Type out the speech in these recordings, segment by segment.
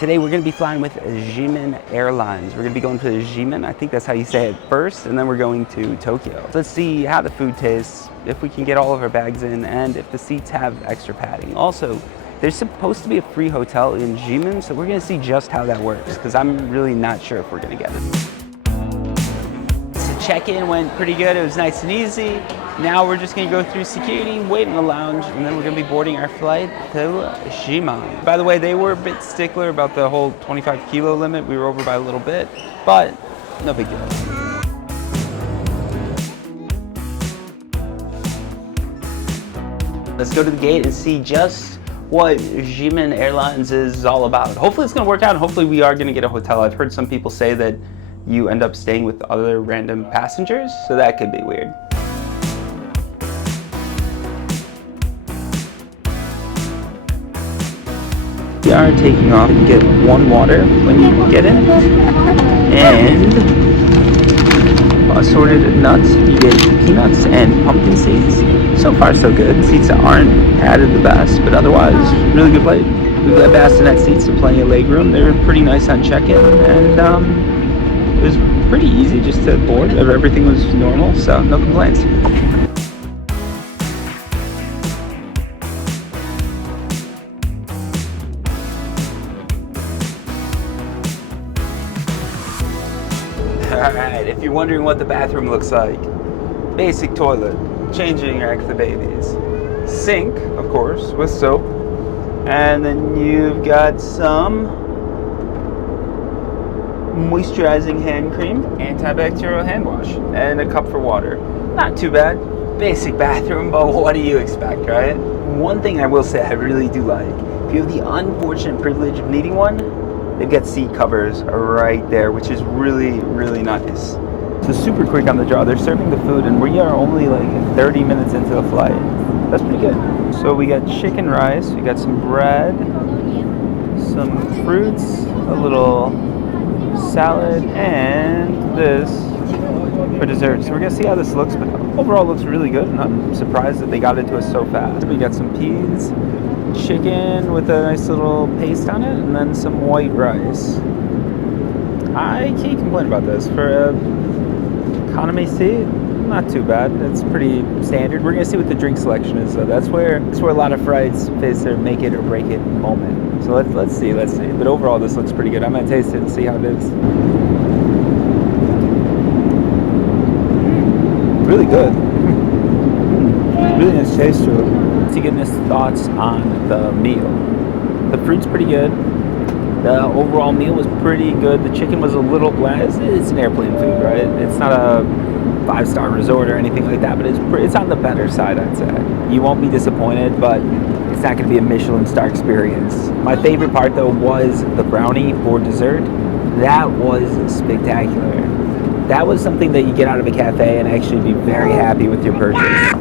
Today we're going to be flying with Xiamen Airlines. We're going to be going to Xiamen, I think that's how you say it first, and then we're going to Tokyo. Let's see how the food tastes, if we can get all of our bags in, and if the seats have extra padding. Also, there's supposed to be a free hotel in Xiamen, so we're going to see just how that works, because I'm really not sure if we're going to get it. So check-in went pretty good. It was nice and easy. Now we're just going to go through security, wait in the lounge, and then we're going to be boarding our flight to Xiamen. By the way, they were a bit stickler about the whole 25 kilo limit. We were over by a little bit, but no big deal. Let's go to the gate and see just what Xiamen Airlines is all about. Hopefully it's going to work out, and hopefully we are going to get a hotel. I've heard some people say that you end up staying with other random passengers, so that could be weird. We are taking off. You get one water when you get in, and assorted nuts. You get peanuts and pumpkin seeds. So far so good. Seats aren't added the best, but otherwise really good flight. We got bassinet seats and plenty of legroom. They were pretty nice on check-in, and it was pretty easy just to board. Everything was normal, so no complaints. Alright, if you're wondering what the bathroom looks like, basic toilet, changing rack for babies, sink, of course, with soap, and then you've got some moisturizing hand cream, antibacterial hand wash, and a cup for water. Not too bad. Basic bathroom, but what do you expect, right? One thing I will say I really do like, if you have the unfortunate privilege of needing one, they've got seat covers right there, which is really, really nice. So super quick on the draw. They're serving the food, and we are only like 30 minutes into the flight. That's pretty good. So we got chicken rice, we got some bread, some fruits, a little salad, and this for dessert. So we're gonna see how this looks, but overall it looks really good, and I'm surprised that they got it to us so fast. We got some peas, chicken with a nice little paste on it, and then some white rice. I can't complain about this. For a economy seat, not too bad. It's pretty standard. We're gonna see what the drink selection is, so that's where a lot of flights face their make it or break it moment. So let's see. But overall this looks pretty good. I'm gonna taste it and see how it is. Really good. Really nice taste to it. To get his thoughts on the meal. The fruit's pretty good. The overall meal was pretty good. The chicken was a little bland. It's an airplane food, right? It's not a 5-star resort or anything like that, but it's on the better side, I'd say. You won't be disappointed, but it's not going to be a Michelin star experience. My favorite part, though, was the brownie for dessert. That was spectacular. That was something that you get out of a cafe and actually be very happy with your purchase.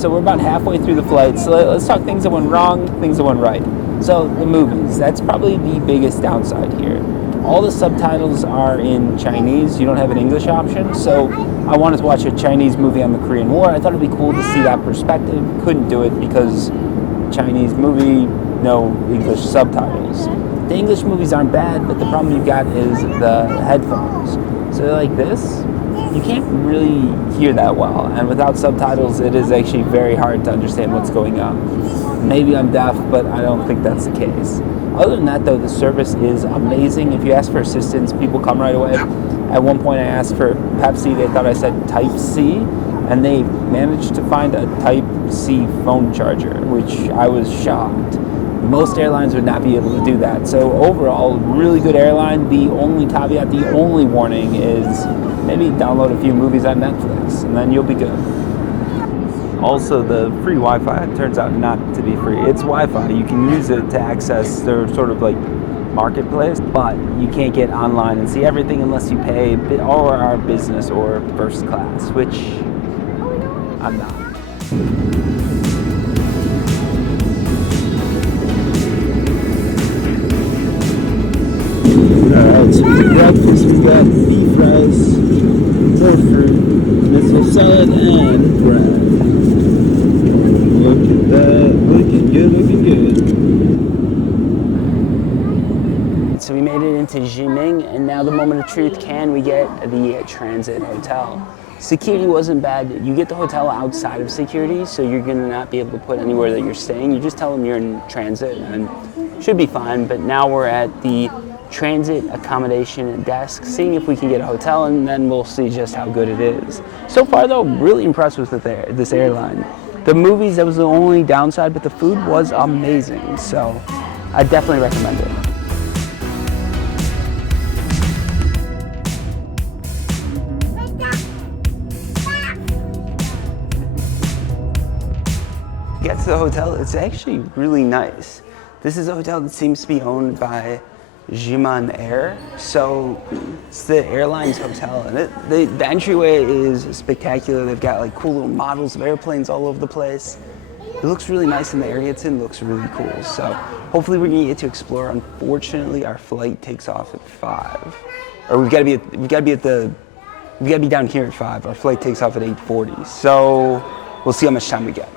So we're about halfway through the flight, so let's talk things that went wrong, things that went right. So the movies, that's probably the biggest downside here. All the subtitles are in Chinese. You don't have an English option, so I wanted to watch a Chinese movie on the Korean War. I thought it'd be cool to see that perspective. Couldn't do it because Chinese movie, no English subtitles. The English movies aren't bad, but the problem you've got is the headphones. So like this, you can't really hear that well, and without subtitles it is actually very hard to understand what's going on. Maybe I'm deaf, but I don't think that's the case. Other than that though, the service is amazing. If you ask for assistance, people come right away. At one point I asked for Pepsi, they thought I said Type C, and they managed to find a Type C phone charger, which I was shocked. Most airlines would not be able to do that. So overall, really good airline. The only caveat, the only warning is maybe download a few movies on Netflix, and then you'll be good. Also, the free Wi-Fi turns out not to be free. It's Wi-Fi. You can use it to access their sort of like marketplace, but you can't get online and see everything unless you pay or are business or first class, which I'm not. Alright, so for breakfast we got beef rice, more fruit, missile salad, and bread. Look at that, looking good, looking good. so we made it into Xiamen, and now the moment of truth, can we get the transit hotel? Security wasn't bad. You get the hotel outside of security, so you're gonna not be able to put anywhere that you're staying. You just tell them you're in transit and should be fine. But now we're at the transit accommodation desk, seeing if we can get a hotel, and then we'll see just how good it is. So far though, really impressed with this airline. The movies, that was the only downside, but the food was amazing. So I definitely recommend it. Get to the hotel, it's actually really nice. This is a hotel that seems to be owned by Xiamen Air, so it's the airline's hotel, and the entryway is spectacular. They've got like cool little models of airplanes all over the place. It looks really nice, in the area it's in looks really cool. So hopefully we're gonna get to explore. Unfortunately, our flight takes off at 5, or we gotta be down here at 5. Our flight takes off at 8:40. So we'll see how much time we get.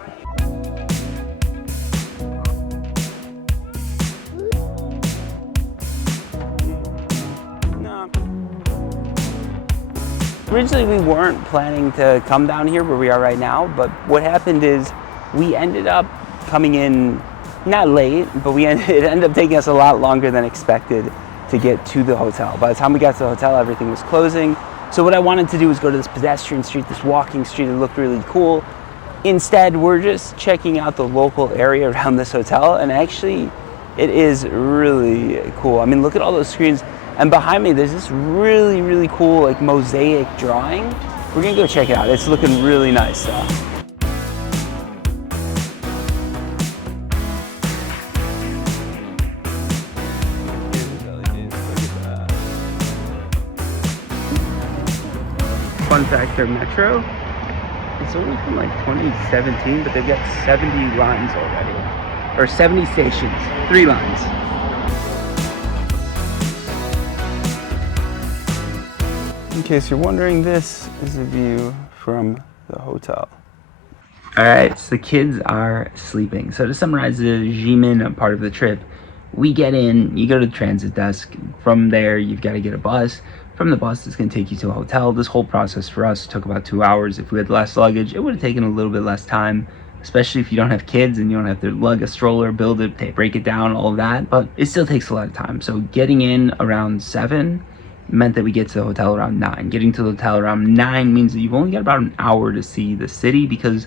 Originally, we weren't planning to come down here where we are right now, but what happened is we ended up coming in, not late, but it ended up taking us a lot longer than expected to get to the hotel. By the time we got to the hotel, everything was closing. So what I wanted to do was go to this pedestrian street, this walking street that looked really cool. Instead, we're just checking out the local area around this hotel, and actually, it is really cool. I mean, look at all those screens. And behind me, there's this really, really cool like mosaic drawing. We're gonna go check it out. It's looking really nice though. Fun fact, their metro, it's only from like 2017, but they've got 70 lines already. Or 70 stations, 3 lines. In case you're wondering, this is a view from the hotel. All right, so the kids are sleeping. So to summarize the Xiamen part of the trip, we get in, you go to the transit desk. From there, you've got to get a bus. From the bus, it's going to take you to a hotel. This whole process for us took about 2 hours. If we had less luggage, it would have taken a little bit less time, especially if you don't have kids and you don't have to lug a stroller, build it, break it down, all of that. But it still takes a lot of time. So getting in around 7 meant that we get to the hotel around 9. Getting to the hotel around 9 means that you've only got about an hour to see the city, because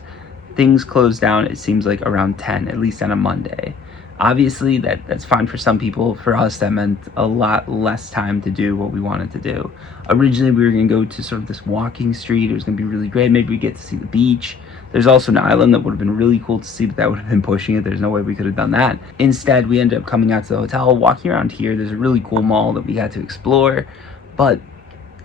things close down, it seems like, around 10, at least on a Monday. Obviously, that's fine for some people. For us, that meant a lot less time to do what we wanted to do. Originally, we were going to go to sort of this walking street. It was going to be really great. Maybe we get to see the beach. There's also an island that would have been really cool to see, but that would have been pushing it. There's no way we could have done that. Instead, we ended up coming out to the hotel, walking around here. There's a really cool mall that we got to explore. But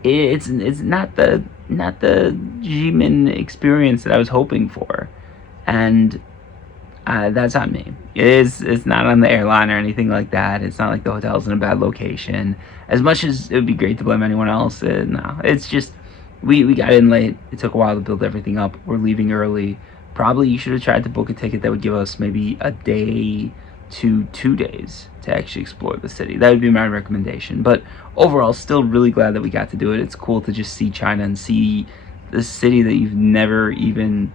it's not the Xiamen experience that I was hoping for, and that's on me. It's not on the airline or anything like that. It's not like the hotel's in a bad location. As much as it would be great to blame anyone else, no. It's just we got in late. It took a while to build everything up. We're leaving early. Probably you should have tried to book a ticket that would give us maybe a day to 2 days to actually explore the city. That would be my recommendation. But overall, still really glad that we got to do it. It's cool to just see China and see the city that you've never even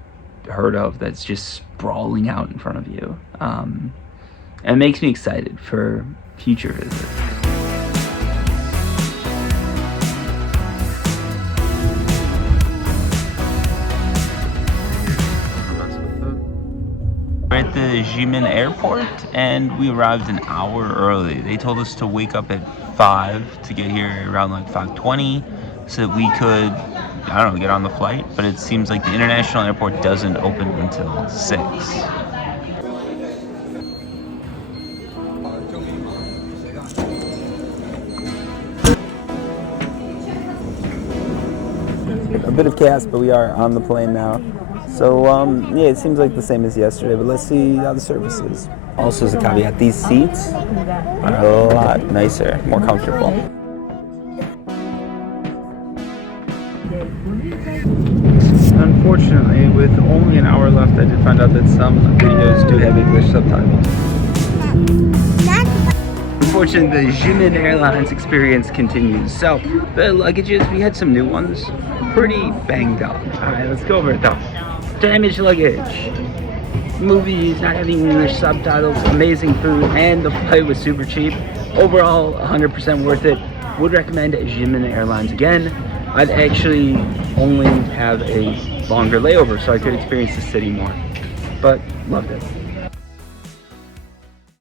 heard of, that's just sprawling out in front of you. And it makes me excited for future visits. We're at the Xiamen airport, and we arrived an hour early. They told us to wake up at 5 to get here around like 5:20, so that we could, I don't know, get on the flight. But it seems like the international airport doesn't open until 6. A bit of chaos, but we are on the plane now. So, yeah, it seems like the same as yesterday, but let's see how the service is. Also, as a caveat, these seats are a lot nicer, more comfortable. Unfortunately, with only an hour left, I did find out that some videos do have English subtitles. unfortunately, the Xiamen Airlines experience continues. So, the luggages, we had some new ones, pretty banged up. Alright, let's go over it though. Damaged luggage, movies, not having English subtitles, amazing food, and the flight was super cheap. Overall, 100% worth it. Would recommend Xiamen Airlines again. I'd actually only have a longer layover so I could experience the city more, but loved it.